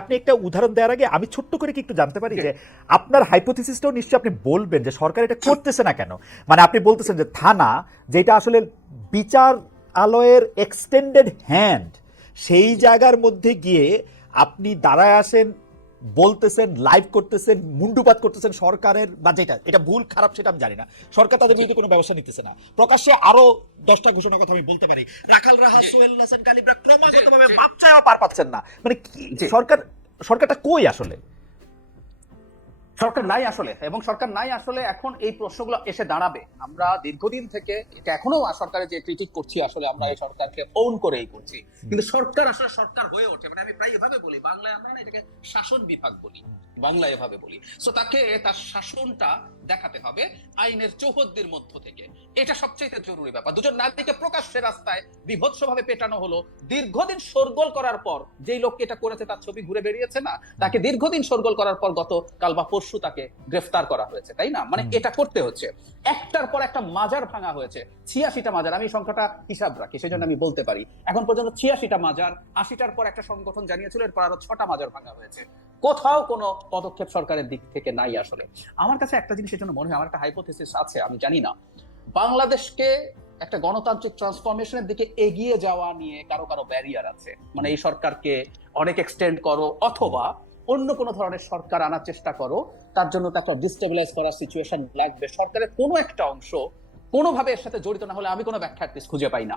আপনি একটা উদাহরণ দেওয়ার আগে আমি ছোট্ট করে কি একটু জানতে পারি যে আপনার হাইপোথিসিসটাও নিশ্চয়ই আপনি বলবেন যে সরকার এটা করতেছে না কেন মানে আপনি বলতেছেন যে থানা যেটা আসলে বিচার আলয়ের এক্সটেন্ডেড হ্যান্ড সেই জায়গার মধ্যে গিয়ে আপনি দাঁড়ায় আসেন বলতেছেন লাইভ করতেছেন মুন্ডুপাত করতেছেন সরকারের বা যেটা এটা ভুল খারাপ সেটা আমি জানি না সরকার তাদের বিরুদ্ধে কোনো ব্যবস্থা নিতেছে না প্রকাশ্যে আরো দশটা ঘোষণা কথা আমি বলতে পারি রাখাল রাহা সোহেল হাসান কালিবরা ক্রমাগতভাবে মাপ চাওয়া পার পাচ্ছেন না মানে কি সরকার সরকারটা কই আসলে সরকার নাই আসলে এবং সরকার নাই আসলে এখন এই প্রশ্নগুলো এসে দাঁড়াবে আমরা দীর্ঘদিন থেকে এটা এখনো সরকারের যে ক্রিটিক করছি আসলে আমরা এই সরকারকে ওন করেই করছি কিন্তু সরকার আসলে সরকার হয়ে ওঠে মানে আমি প্রায় এভাবে বলি বাংলায় আমরা এটাকে শাসন বিভাগ বলি বাংলায় এভাবে বলি সো তাকে তার শাসনটা দেখাতে হবে আইনের চৌহদ্দির মধ্য থেকে এটা সবচেয়ে জরুরি ব্যাপার দুজন নারীকে প্রকাশ্যে রাস্তায় বিভৎস ভাবে পেটানো হলো দীর্ঘদিন সরগোল করার পর যেই লোককে এটা করেছে তার ছবি ঘুরে বেরিয়েছে না তাকে দীর্ঘদিন সরগোল করার পর গত কাল বা পরশু তাকে গ্রেফতার করা হয়েছে তাই না মানে এটা করতে হচ্ছে একটার পর একটা মাজার ভাঙা হয়েছে ছিয়াশিটা মাজার আমি সংখ্যাটা হিসাব রাখি সেই জন্য আমি বলতে পারি এখন পর্যন্ত ছিয়াশিটা মাজার আশিটার পর একটা সংগঠন জানিয়েছিল এরপর আরো ছটা মাজার ভাঙা হয়েছে কোথাও কোনো পদক্ষেপ সরকারের দিক থেকে নাই আসলে আমার কাছে একটা জিনিস জন্য মনে হয় আমার একটা হাইপোথেসিস আছে আমি জানি না বাংলাদেশকে একটা গণতান্ত্রিক ট্রান্সফরমেশনের দিকে এগিয়ে যাওয়া নিয়ে কারো কারো ব্যারিয়ার আছে মানে এই সরকারকে অনেক এক্সটেন্ড করো অথবা অন্য কোন ধরনের সরকার আনার চেষ্টা করো তার জন্য তাকে ডিস্টেবিলাইজ করার সিচুয়েশন লাগবে সরকারের কোনো একটা অংশ কোনোভাবে এর সাথে জড়িত না হলে আমি কোনো ব্যাখ্যার্থী খুঁজে পাই না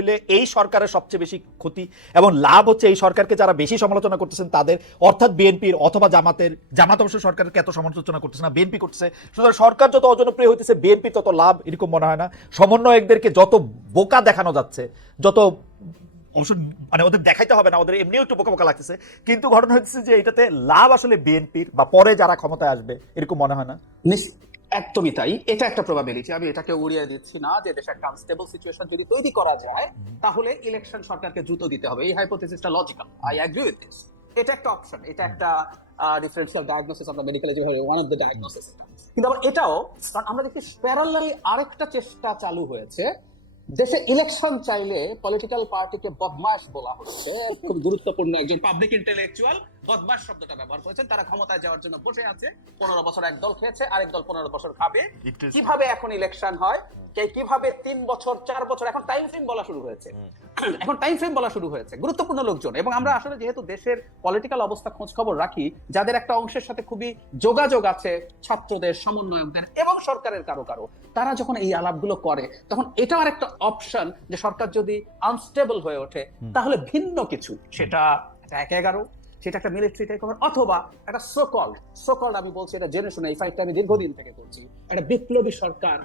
হইলে এই সরকারের সবচেয়ে বেশি ক্ষতি এবং লাভ হচ্ছে এই সরকারকে যারা বেশি সমালোচনা করতেছেন তাদের অর্থাৎ বিএনপির অথবা জামাতের জামাত অবশ্য সরকারকে এত সমালোচনা করতেছে না বিএনপি করতেছে সুতরাং সরকার যত অজনপ্রিয় হইতেছে বিএনপি তত লাভ এরকম মনে হয় না সমন্বয়কদেরকে যত বোকা দেখানো যাচ্ছে যত অবশ্য মানে ওদের দেখাইতে হবে না ওদের এমনিও একটু বোকা বোকা লাগতেছে কিন্তু ঘটনা হচ্ছে যে এটাতে লাভ আসলে বিএনপির বা পরে যারা ক্ষমতায় আসবে এরকম মনে হয় না একদমই তাই এটা একটা প্রবাবিলিটি আমি এটাকে উড়িয়ে দিচ্ছি না যে দেশে একটা আনস্টেবল সিচুয়েশন যদি তৈরি করা যায় তাহলে ইলেকশন সরকারকে দ্রুত দিতে হবে এই হাইপোথিসিসটা logical I agree with this এটা একটা অপশন এটা একটা ডিফারেনশিয়াল ডায়াগনোসিস আমরা মেডিকেলে যেভাবে ওয়ান অফ দ্য ডায়াগনোসিস কিন্তু আবার এটাও কারণ আমরা দেখি প্যারালালি আরেকটা চেষ্টা চালু হয়েছে দেশে ইলেকশন চাইলে পলিটিক্যাল পার্টিকে বদমাস বলা হচ্ছে খুব গুরুত্বপূর্ণ একজন পাবলিক ইন্টেলেকচুয়াল বদমাস শব্দটা ব্যবহার করেছেন তারা ক্ষমতায় যাওয়ার জন্য বসে আছে পনেরো বছর এক দল খেয়েছে আরেক দল পনেরো বছর খাবে কিভাবে এখন ইলেকশন হয় কিভাবে তিন বছর চার বছর এখন টাইম ফ্রেম বলা শুরু হয়েছে এখন টাইম ফ্রেম বলা শুরু হয়েছে গুরুত্বপূর্ণ লোকজন এবং আমরা আসলে যেহেতু দেশের পলিটিক্যাল অবস্থা খোঁজ খবর রাখি যাদের একটা অংশের সাথে খুবই যোগাযোগ আছে ছাত্রদের সমন্বয়কদের এবং সরকারের কারো কারো তারা যখন এই আলাপগুলো করে তখন এটাও একটা অপশন যে সরকার যদি আনস্টেবল হয়ে ওঠে তাহলে ভিন্ন কিছু সেটা এক এগারো সেটা একটা মিলিটারি টাইপ ওভার অথবা একটা সোকল সোকল আমি বলছি এটা জেনে শুনে এই ফাইটটা আমি দীর্ঘদিন থেকে করছি একটা বিপ্লবী সরকার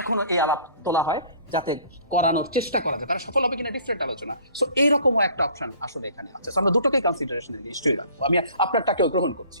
এখনো এই আলাপ তোলা হয় যাতে করানোর চেষ্টা করা যায় তারা সফল হবে কিনা ডিফারেন্ট আলোচনা সো এইরকমও একটা অপশন আসলে এখানে আছে আমরা দুটোকেই কনসিডারেশনে নিই নিশ্চয়ই রাখবো আমি আপনারটাকেও গ্রহণ করছি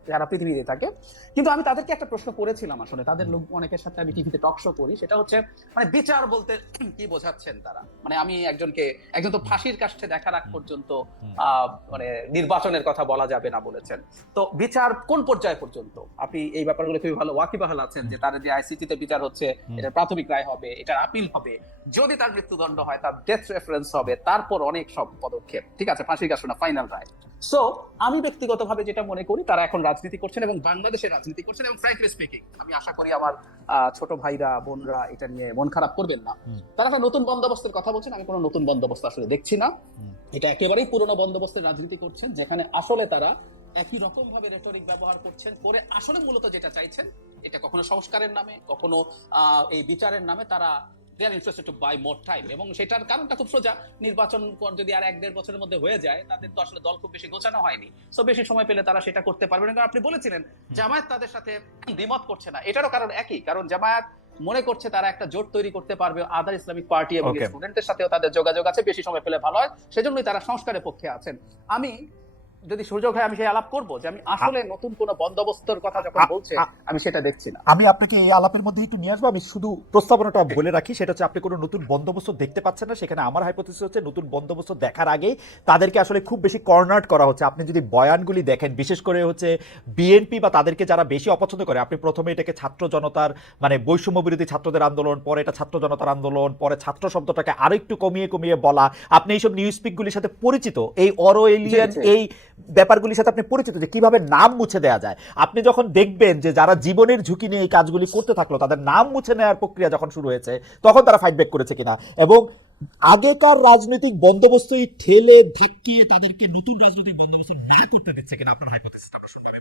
যারা পৃথিবীতে থাকে কিন্তু আমি তাদেরকে একটা প্রশ্ন করেছিলাম আসলে তাদের লোক অনেকের সাথে আমি টিভিতে টক শো করি সেটা হচ্ছে মানে বিচার বলতে কি বোঝাচ্ছেন তারা মানে আমি একজনকে একজন তো ফাঁসির কাছে দেখা রাখ পর্যন্ত মানে নির্বাচনের কথা বলা যাবে না বলেছেন তো বিচার কোন পর্যায়ে পর্যন্ত আপনি এই ব্যাপারগুলো খুবই ভালো ওয়াকি বাহাল আছেন যে তারা যে আইসিটিতে বিচার হচ্ছে এটা প্রাথমিক রায় হবে এটার আপিল হবে যদি তার মৃত্যুদণ্ড হয় তার ডেথ রেফারেন্স হবে তারপর অনেক সব পদক্ষেপ ঠিক আছে ফাঁসির কাছে না ফাইনাল রায় সো আমি ব্যক্তিগতভাবে যেটা মনে করি তারা এখন রাজনীতি করছেন এবং বাংলাদেশের রাজনীতি করছেন এবং ফ্র্যাঙ্কলি স্পিকিং আমি আশা করি আমার ছোট ভাইরা বোনরা এটা নিয়ে মন খারাপ করবেন না তারা একটা নতুন বন্দোবস্তের কথা বলছেন আমি কোনো নতুন বন্দোবস্ত আসলে দেখছি না এটা একেবারেই পুরনো বন্দোবস্তের রাজনীতি করছেন যেখানে আসলে তারা একই রকম ভাবে রেটরিক ব্যবহার করছেন করে আসলে মূলত যেটা চাইছেন এটা কখনো সংস্কারের নামে কখনো এই বিচারের নামে তারা they are interested to buy more time এবং সেটার কারণটা খুব সোজা নির্বাচন যদি আর এক দেড় বছরের মধ্যে হয়ে যায় তাদের তো আসলে দল খুব বেশি গোছানো হয়নি তো বেশি সময় পেলে তারা সেটা করতে পারবে না আপনি বলেছিলেন জামায়াত তাদের সাথে দ্বিমত করছে না এটারও কারণ একই কারণ জামায়াত মনে করছে তারা একটা জোট তৈরি করতে পারবে আদার ইসলামিক পার্টি এবং স্টুডেন্টদের সাথেও তাদের যোগাযোগ আছে বেশি সময় পেলে ভালো হয় সেজন্যই তারা সংস্কারের পক্ষে আছেন আমি যদি সুযোগ হয় আমি সেই আলাপ করব যে আমি হ্যাঁ। আসলে নতুন কোন বন্দোবস্তের কথা হ্যাঁ, যখন বলছে হ্যাঁ, আমি সেটা দেখছি না আমি আপনাকে এই আলাপের মধ্যে একটু নিয়ে আসবো আমি শুধু প্রস্তাবনাটা বলে রাখি সেটা হচ্ছে আপনি কোনো নতুন বন্দোবস্ত দেখতে পাচ্ছেন না সেখানে আমার হাইপোথিসিস হচ্ছে নতুন বন্দোবস্ত দেখার আগেই তাদেরকে আসলে খুব বেশি কর্নার্ট করা হচ্ছে আপনি যদি বয়ানগুলি দেখেন বিশেষ করে হচ্ছে বিএনপি বা তাদেরকে যারা বেশি অপছন্দ করে আপনি প্রথমে এটাকে ছাত্র জনতার মানে বৈষম্য বিরোধী ছাত্রদের আন্দোলন পরে এটা ছাত্র জনতার আন্দোলন পরে ছাত্র শব্দটাকে আরেকটু কমিয়ে কমিয়ে বলা আপনি এইসব নিউজ স্পিকগুলির সাথে পরিচিত এই অরো এই ব্যাপারগুলির সাথে আপনি পরিচিত যে কিভাবে নাম মুছে দেওয়া যায় আপনি যখন দেখবেন যে যারা জীবনের ঝুঁকি নিয়ে এই কাজগুলি করতে থাকলো তাদের নাম মুছে নেওয়ার প্রক্রিয়া যখন শুরু হয়েছে তখন তারা ফাইট ব্যাক করেছে কিনা এবং আগেকার রাজনৈতিক বন্দোবস্তই ঠেলে ধাক্কিয়ে তাদেরকে নতুন রাজনৈতিক বন্দোবস্ত না করতে দিচ্ছে কিনা আপনার